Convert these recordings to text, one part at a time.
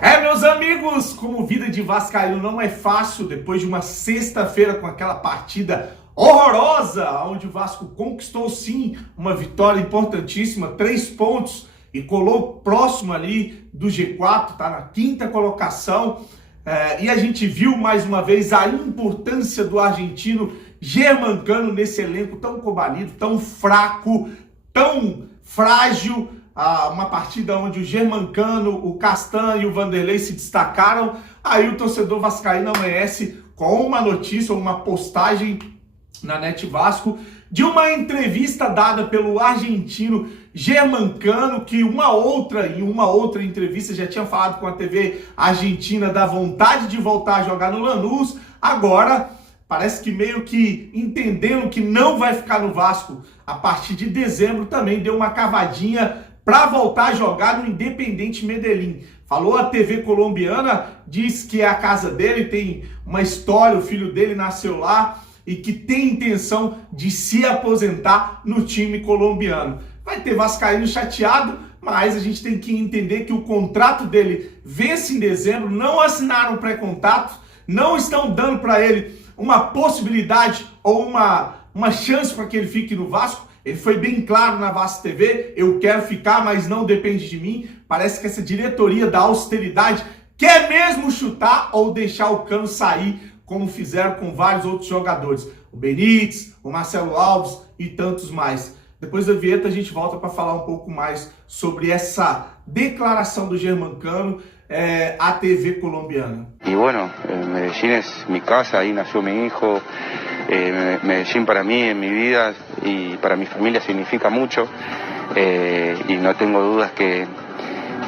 Meus amigos, como vida de vascaíno não é fácil, depois de uma sexta-feira com aquela partida horrorosa, onde o Vasco conquistou sim uma vitória importantíssima, 3 pontos, e colou próximo ali do G4, tá na 5ª colocação, e a gente viu mais uma vez a importância do argentino Germancano nesse elenco tão combalido, tão fraco, tão frágil. Uma partida onde o Germancano, o Castan e o Vanderlei se destacaram. Aí o torcedor vascaíno amanhece com uma notícia, uma postagem na Net Vasco de uma entrevista dada pelo argentino Germancano, que em uma outra entrevista já tinha falado com a TV argentina da vontade de voltar a jogar no Lanús. Agora parece que meio que entendendo que não vai ficar no Vasco a partir de dezembro, também deu uma cavadinha para voltar a jogar no Independiente Medellín. Falou a TV colombiana, diz que é a casa dele, tem uma história, o filho dele nasceu lá e que tem intenção de se aposentar no time colombiano. Vai ter vascaíno chateado, mas a gente tem que entender que o contrato dele vence em dezembro, não assinaram pré-contrato, não estão dando para ele uma possibilidade ou uma chance para que ele fique no Vasco. Ele foi bem claro na Vasco TV, eu quero ficar, mas não depende de mim. Parece que essa diretoria da austeridade quer mesmo chutar ou deixar o Cano sair, como fizeram com vários outros jogadores. O Benítez, o Marcelo Alves e tantos mais. Depois da vinheta a gente volta para falar um pouco mais sobre essa declaração do Germancano à TV colombiana. Y bueno, Medellín es mi casa, ahí nació mi hijo. Medellín para mí, en mi vida y para mi familia significa mucho, y no tengo dudas que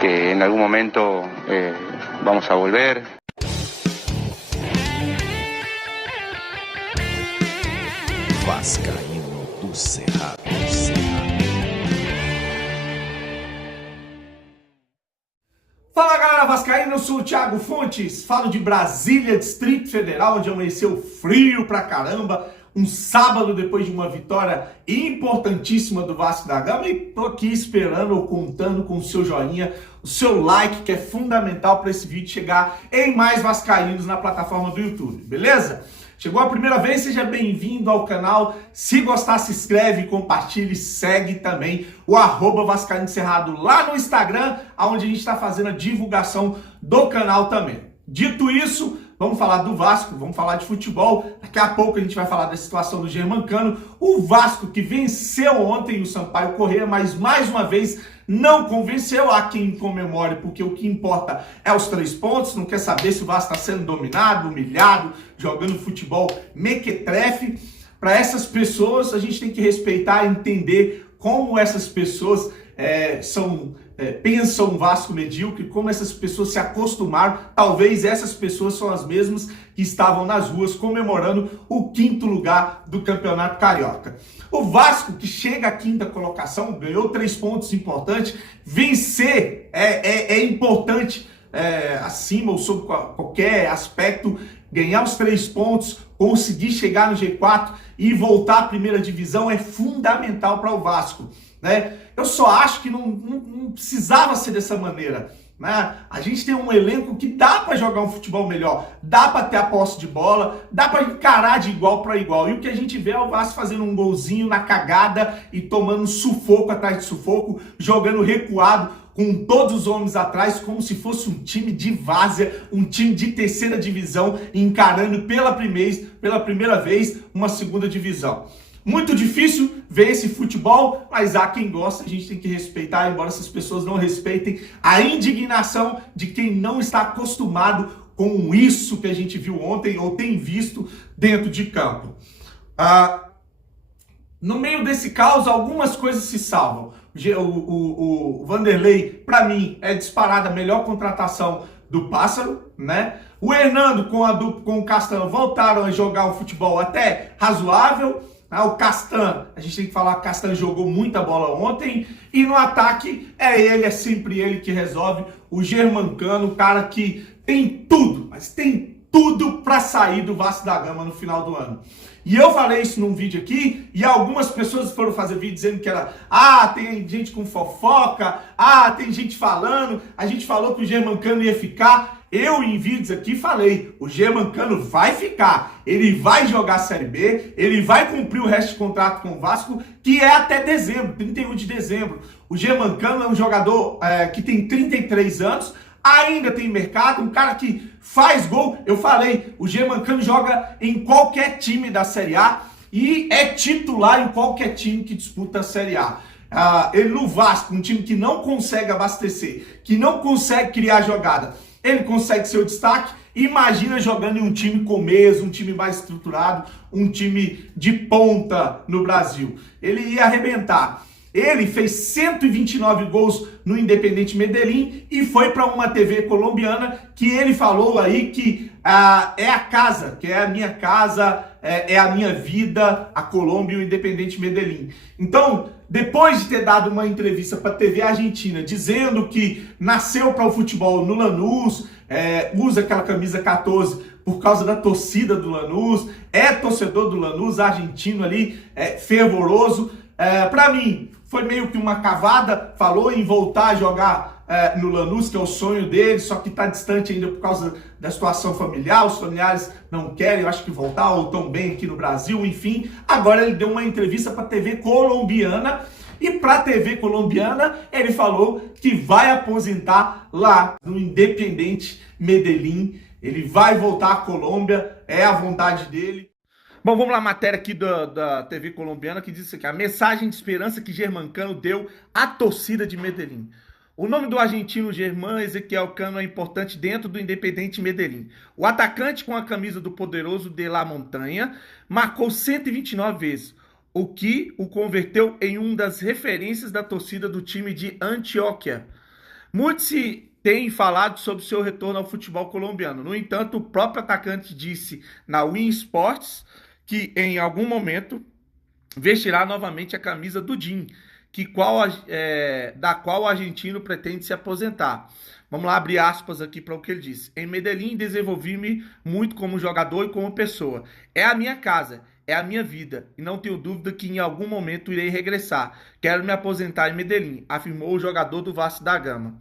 en algún momento vamos a volver. Vascaíno do Cerrado. Fala galera vascaína, eu sou o Thiago Fontes, falo de Brasília, Distrito Federal, onde amanheceu frio pra caramba, um sábado depois de uma vitória importantíssima do Vasco da Gama, e tô aqui esperando ou contando com o seu joinha, o seu like, que é fundamental para esse vídeo chegar em mais vascaínos na plataforma do YouTube, beleza? Chegou a primeira vez, seja bem-vindo ao canal. Se gostar, se inscreve, compartilhe, segue também o @Vascaíno Cerrado lá no Instagram, onde a gente está fazendo a divulgação do canal também. Dito isso, vamos falar do Vasco, vamos falar de futebol. Daqui a pouco a gente vai falar da situação do Germancano. O Vasco que venceu ontem o Sampaio Corrêa, mas mais uma vez não convenceu. Há quem comemore, porque o que importa é os 3 pontos. Não quer saber se o Vasco está sendo dominado, humilhado, jogando futebol mequetrefe. Para essas pessoas, a gente tem que respeitar e entender como essas pessoas pensam um Vasco medíocre, como essas pessoas se acostumaram. Talvez essas pessoas são as mesmas que estavam nas ruas comemorando o 5º lugar do Campeonato Carioca. O Vasco, que chega à 5ª colocação, ganhou 3 pontos importantes. Vencer é importante, acima ou sob qualquer aspecto. Ganhar os 3 pontos, conseguir chegar no G4 e voltar à primeira divisão é fundamental para o Vasco, né? Eu só acho que não precisava ser dessa maneira, né? A gente tem um elenco que dá para jogar um futebol melhor, dá para ter a posse de bola, dá para encarar de igual para igual. E o que a gente vê é o Vasco fazendo um golzinho na cagada e tomando sufoco atrás de sufoco, jogando recuado, com todos os homens atrás, como se fosse um time de várzea, um time de 3ª divisão, encarando pela primeira vez uma 2ª divisão. Muito difícil ver esse futebol, mas há quem gosta, a gente tem que respeitar, embora essas pessoas não respeitem a indignação de quem não está acostumado com isso que a gente viu ontem ou tem visto dentro de campo. No meio desse caos, algumas coisas se salvam. O Vanderlei, para mim, é disparada a melhor contratação do Pássaro, né? O Hernando com o Castan voltaram a jogar um futebol até razoável. O Castan, a gente tem que falar que o Castan jogou muita bola ontem. E no ataque, é sempre ele que resolve. O Germancano, o cara que tem tudo, mas tem tudo para sair do Vasco da Gama no final do ano. E eu falei isso num vídeo aqui, e algumas pessoas foram fazer vídeo dizendo que era, tem gente com fofoca, tem gente falando, a gente falou que o Germancano ia ficar. Eu, em vídeos aqui, falei, o Germancano vai ficar, ele vai jogar a Série B, ele vai cumprir o resto de contrato com o Vasco, que é até dezembro, 31 de dezembro. O Germancano é um jogador que tem 33 anos, ainda tem mercado, um cara que faz gol. Eu falei, o Germancano joga em qualquer time da Série A e é titular em qualquer time que disputa a Série A. Ele no Vasco, um time que não consegue abastecer, que não consegue criar jogada, ele consegue ser o destaque. Imagina jogando em um time com mesa, um time mais estruturado, um time de ponta no Brasil. Ele ia arrebentar. Ele fez 129 gols no Independente Medellín e foi para uma TV colombiana que ele falou aí que é a casa, que é a minha casa, é a minha vida, a Colômbia e o Independente Medellín. Então, depois de ter dado uma entrevista para a TV argentina dizendo que nasceu para o futebol no Lanús, usa aquela camisa 14 por causa da torcida do Lanús, é torcedor do Lanús, argentino ali, fervoroso, para mim foi meio que uma cavada, falou em voltar a jogar no Lanús, que é o sonho dele, só que está distante ainda por causa da situação familiar, os familiares não querem, eu acho que voltar, ou estão bem aqui no Brasil, enfim. Agora ele deu uma entrevista para a TV colombiana, e para a TV colombiana ele falou que vai aposentar lá no Independente Medellín, ele vai voltar à Colômbia, é a vontade dele. Bom, vamos lá, a matéria aqui da TV colombiana que diz isso aqui, a mensagem de esperança que Germancano deu à torcida de Medellín. O nome do argentino Germán Ezequiel Cano é importante dentro do Independente Medellín. O atacante com a camisa do poderoso de La Montaña marcou 129 vezes, o que o converteu em uma das referências da torcida do time de Antioquia. Muitos se têm falado sobre seu retorno ao futebol colombiano. No entanto, o próprio atacante disse na Win Sports que em algum momento vestirá novamente a camisa do DIN, da qual o argentino pretende se aposentar. Vamos lá, abrir aspas aqui para o que ele disse. Em Medellín desenvolvi-me muito como jogador e como pessoa. É a minha casa, é a minha vida, e não tenho dúvida que em algum momento irei regressar. Quero me aposentar em Medellín, afirmou o jogador do Vasco da Gama.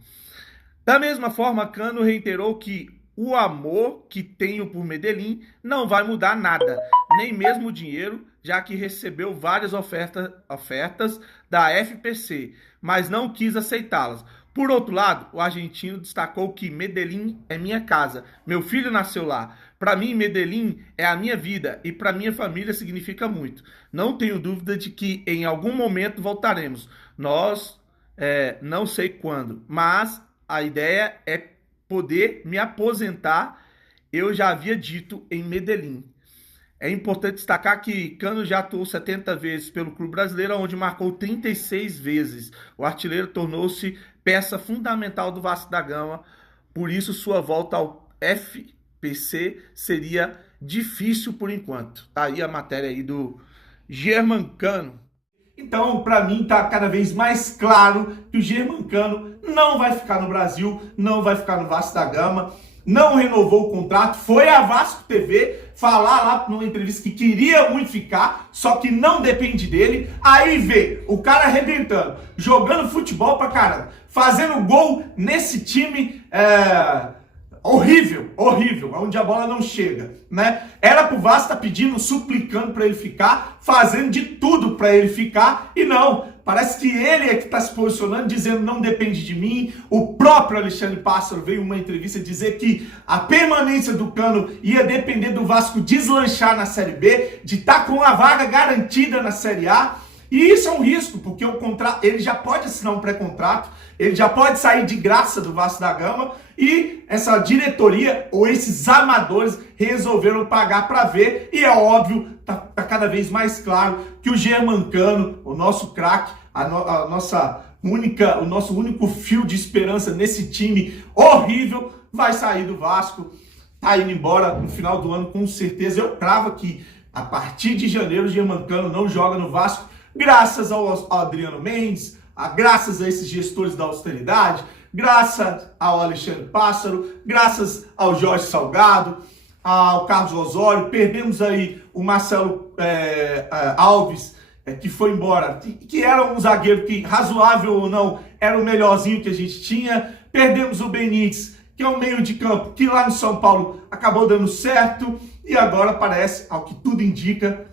Da mesma forma, Cano reiterou que o amor que tenho por Medellín não vai mudar nada, nem mesmo o dinheiro, já que recebeu várias ofertas da FPC, mas não quis aceitá-las. Por outro lado, o argentino destacou que Medellín é minha casa, meu filho nasceu lá. Para mim, Medellín é a minha vida e para minha família significa muito. Não tenho dúvida de que em algum momento voltaremos. Não sei quando, mas a ideia é poder me aposentar, eu já havia dito, em Medellín. É importante destacar que Cano já atuou 70 vezes pelo clube brasileiro, onde marcou 36 vezes. O artilheiro tornou-se peça fundamental do Vasco da Gama, por isso sua volta ao FPC seria difícil por enquanto. Tá aí a matéria aí do Germancano. Então, para mim, tá cada vez mais claro que o Germancano não vai ficar no Brasil, não vai ficar no Vasco da Gama, não renovou o contrato, foi a Vasco TV falar lá numa entrevista que queria muito ficar, só que não depende dele. Aí vê o cara arrebentando, jogando futebol pra caramba, fazendo gol nesse time horrível, onde a bola não chega, né? Era pro Vasco tá pedindo, suplicando para ele ficar, fazendo de tudo para ele ficar, e não, parece que ele é que tá se posicionando, dizendo não depende de mim. O próprio Alexandre Pássaro veio em uma entrevista dizer que a permanência do Cano ia depender do Vasco deslanchar na Série B, de estar com a vaga garantida na Série A. E isso é um risco, porque o contrato, ele já pode assinar um pré-contrato, ele já pode sair de graça do Vasco da Gama, e essa diretoria ou esses amadores resolveram pagar para ver, e é óbvio, tá cada vez mais claro que o Germancano, o nosso craque, o nosso único fio de esperança nesse time horrível, vai sair do Vasco, tá indo embora no final do ano com certeza. Eu cravo que a partir de janeiro o Germancano não joga no Vasco, graças ao Adriano Mendes, graças a esses gestores da austeridade, graças ao Alexandre Pássaro, graças ao Jorge Salgado, o Carlos Osório, perdemos aí o Marcelo Alves, que foi embora, que era um zagueiro que, razoável ou não, era o melhorzinho que a gente tinha. Perdemos o Benítez, que é um meio de campo que lá no São Paulo acabou dando certo, e agora parece, ao que tudo indica,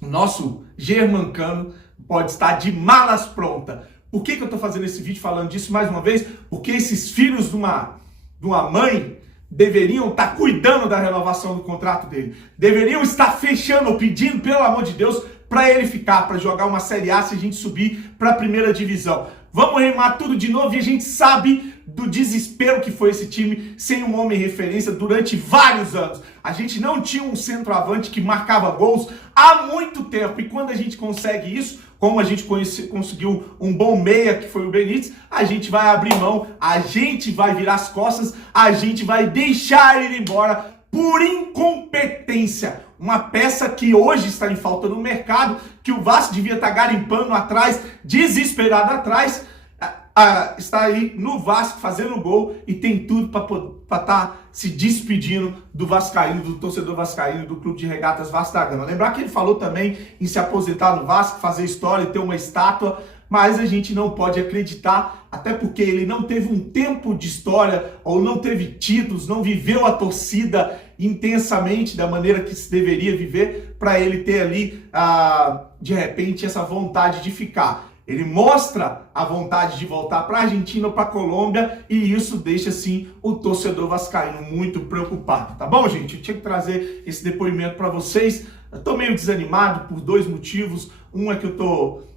o nosso Germancano pode estar de malas pronta. Por que eu estou fazendo esse vídeo falando disso mais uma vez? Porque esses filhos de uma mãe deveriam estar cuidando da renovação do contrato dele. Deveriam estar fechando ou pedindo, pelo amor de Deus, para ele ficar, para jogar uma Série A se a gente subir para a primeira divisão. Vamos remar tudo de novo, e a gente sabe do desespero que foi esse time sem um homem referência durante vários anos. A gente não tinha um centroavante que marcava gols há muito tempo, e quando a gente consegue isso, como a gente conseguiu um bom meia, que foi o Benítez, a gente vai abrir mão, a gente vai virar as costas, a gente vai deixar ele embora por incompetência. Uma peça que hoje está em falta no mercado, que o Vasco devia estar garimpando atrás, desesperado atrás, está aí no Vasco fazendo gol e tem tudo para estar se despedindo do vascaíno, do torcedor vascaíno, do Clube de Regatas Vasco da Gama. Lembrar que ele falou também em se aposentar no Vasco, fazer história e ter uma estátua, mas a gente não pode acreditar, até porque ele não teve um tempo de história, ou não teve títulos, não viveu a torcida intensamente da maneira que se deveria viver, para ele ter ali, de repente, essa vontade de ficar. Ele mostra a vontade de voltar para a Argentina ou para a Colômbia, e isso deixa, assim, o torcedor vascaíno muito preocupado, tá bom, gente? Eu tinha que trazer esse depoimento para vocês. Eu tô meio desanimado por dois motivos. Um é que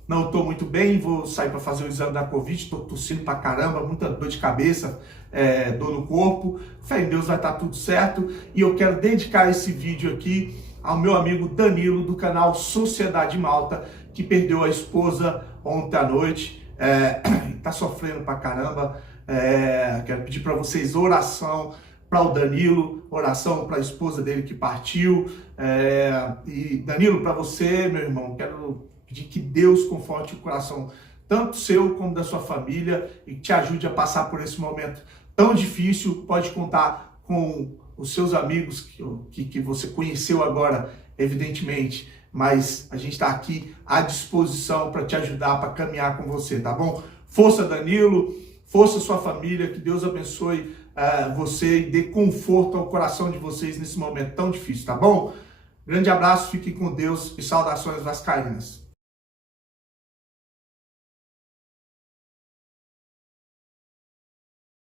não estou muito bem, vou sair para fazer o exame da Covid, estou tossindo pra caramba, muita dor de cabeça, dor no corpo. Fé em Deus, vai estar tudo certo. E eu quero dedicar esse vídeo aqui ao meu amigo Danilo, do canal Sociedade Malta, que perdeu a esposa ontem à noite, tá sofrendo pra caramba. Quero pedir para vocês oração para o Danilo, oração para a esposa dele que partiu. E Danilo, para você, meu irmão, quero pedir que Deus conforte o coração, tanto seu como da sua família, e te ajude a passar por esse momento tão difícil. Pode contar com os seus amigos que você conheceu agora, evidentemente, mas a gente está aqui à disposição para te ajudar, para caminhar com você, tá bom? Força, Danilo, força sua família, que Deus abençoe você e dê conforto ao coração de vocês nesse momento tão difícil, tá bom? Grande abraço, fiquem com Deus e saudações vascaínas.